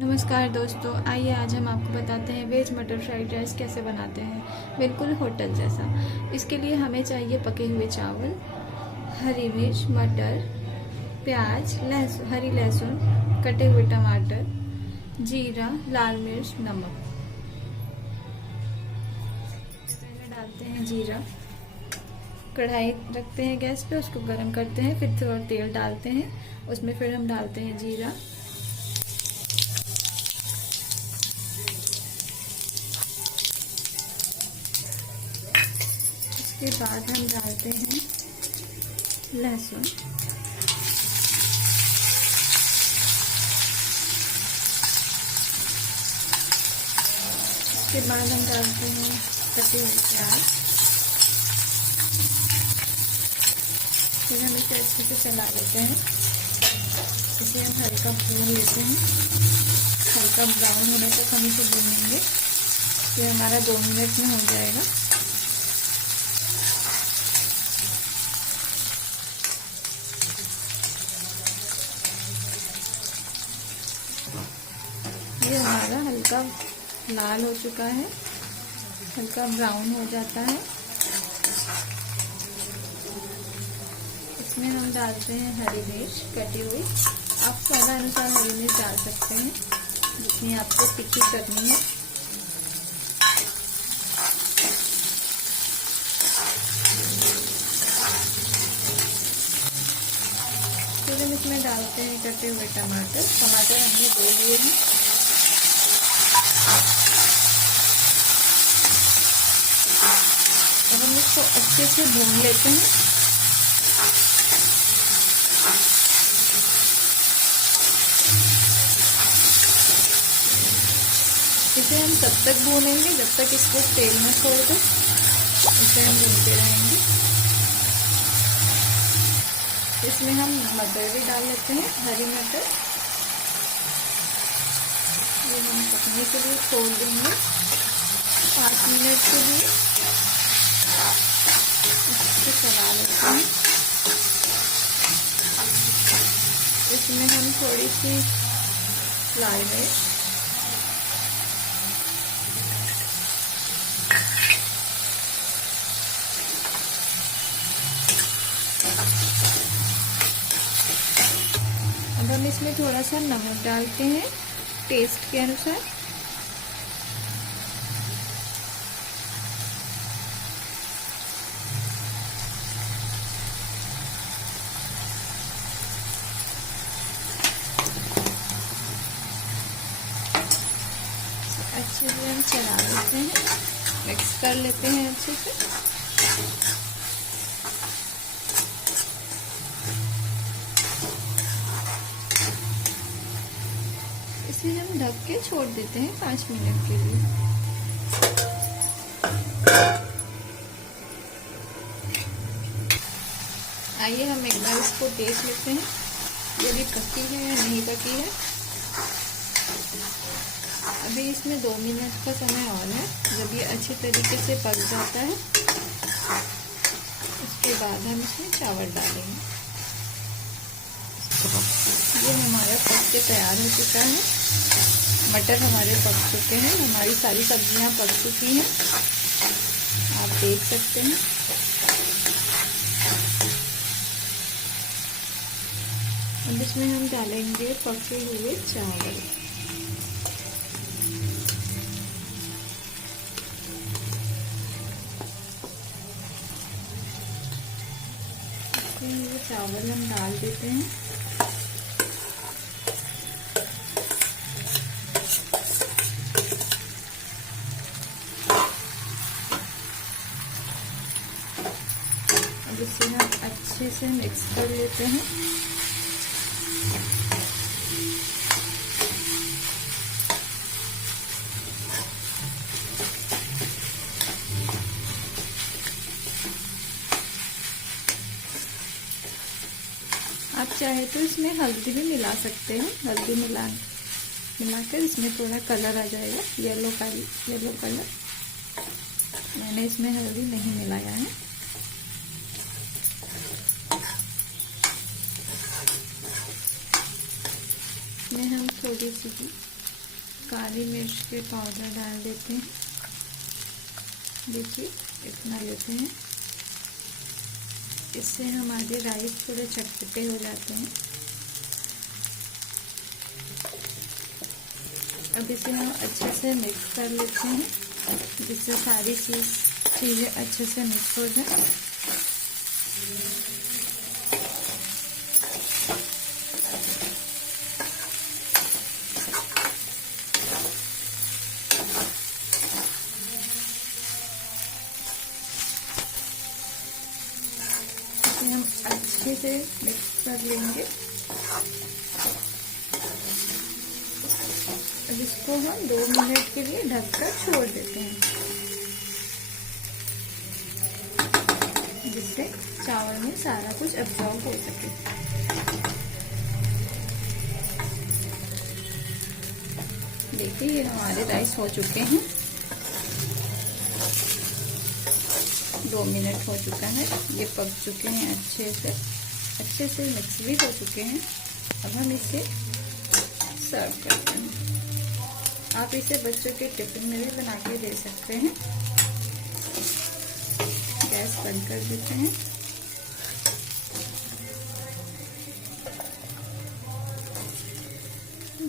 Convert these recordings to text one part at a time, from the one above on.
नमस्कार दोस्तों, आइए आज हम आपको बताते हैं वेज मटर फ्राइड राइस कैसे बनाते हैं, बिल्कुल होटल जैसा। इसके लिए हमें चाहिए पके हुए चावल, हरी मिर्च, मटर, प्याज, लहसुन, हरी लहसुन, कटे हुए टमाटर, जीरा, लाल मिर्च, नमक। पहले डालते हैं जीरा, कढ़ाई रखते हैं गैस पे, उसको गर्म करते हैं, फिर थोड़ा तेल डालते हैं, उसमें फिर हम डालते हैं जीरा, उसके बाद हम डालते हैं लहसुन, उसके बाद हम डालते हैं कटे हुए प्याज, फिर हम इसे अच्छे से चला लेते हैं। इसे हम हल्का भून लेते हैं, हल्का ब्राउन होने तक हम इसे भूनेंगे। ये हमारा 2 मिनट में हो जाएगा। ये हमारा हल्का लाल हो चुका है, हल्का ब्राउन हो जाता है। इसमें हम डालते हैं हरी मिर्च कटी हुई। आप स्वाद अनुसार हरी मिर्च डाल सकते हैं, जितनी आपको तीखी करनी है। फिर हम इसमें डालते हैं कटे हुए टमाटर। टमाटर हमने 2 लिए हैं। अब हम इसको अच्छे से भून लेते हैं। इसे हम तब तक भूनेंगे जब तक इसको तेल में छोड़ दे। इसे हम भूनते रहेंगे। इसमें हम मटर भी डाल लेते हैं, हरी मटर। ये हम पकने के लिए छोड़ देंगे 5 मिनट के लिए। इसको चला लेते हैं। इसमें हम थोड़ी सी लाल मिर्च, अब हम इसमें थोड़ा सा नमक डालते हैं टेस्ट के अनुसार। अच्छे से हम चला लेते हैं, मिक्स कर लेते हैं अच्छे से। इसे हम ढक के छोड़ देते हैं 5 मिनट के लिए। आइए हम एक बार इसको टेस्ट लेते हैं, यदि पकी है या नहीं पकी है। अभी इसमें 2 मिनट का समय और है। जब ये अच्छी तरीके से पक जाता है, उसके बाद हम इसमें चावल डालेंगे। ये हमारा पक के तैयार हो चुका है। मटर हमारे पक चुके हैं, हमारी सारी सब्जियां पक चुकी हैं, आप देख सकते हैं। अब इसमें हम डालेंगे पके हुए चावल। ये चावल हम डाल देते हैं। अब इसे हम अच्छे से मिक्स कर लेते हैं। आप चाहे तो इसमें हल्दी भी मिला सकते हैं। हल्दी मिलाकर इसमें थोड़ा कलर आ जाएगा, येलो कलर। मैंने इसमें हल्दी नहीं मिलाया है। इसमें हम थोड़ी सी काली मिर्च के पाउडर डाल देते हैं। देखिए इतना लेते हैं, इससे हमारे राइस थोड़े चटपटे हो जाते हैं। अब इसे हम अच्छे से मिक्स कर लेते हैं, जिससे सारी चीज़ें अच्छे से मिक्स हो जाए। हम अच्छे से मिक्स कर लेंगे। अब इसको हम 2 मिनट के लिए ढककर छोड़ देते हैं, जिससे चावल में सारा कुछ अब्जॉर्ब हो सके। देखिए ये हमारे राइस हो चुके हैं, 2 मिनट हो चुका है, ये पक चुके हैं अच्छे से मिक्स भी हो चुके हैं। अब हम इसे सर्व करते हैं। आप इसे बच्चों के टिफिन में भी बना के दे सकते हैं। गैस बंद कर देते हैं।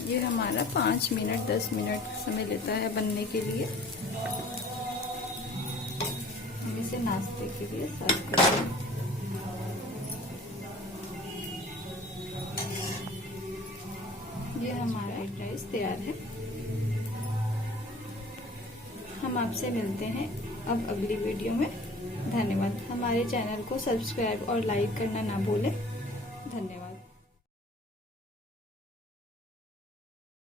ये हमारा 5 मिनट 10 मिनट समय लेता है बनने के लिए। हम इसे नाश्ते के लिए सर्व करते हैं। ये हमारा एग राइस तैयार है। हम आपसे मिलते हैं अब अगली वीडियो में। धन्यवाद। हमारे चैनल को सब्सक्राइब और लाइक करना ना भूलें। धन्यवाद।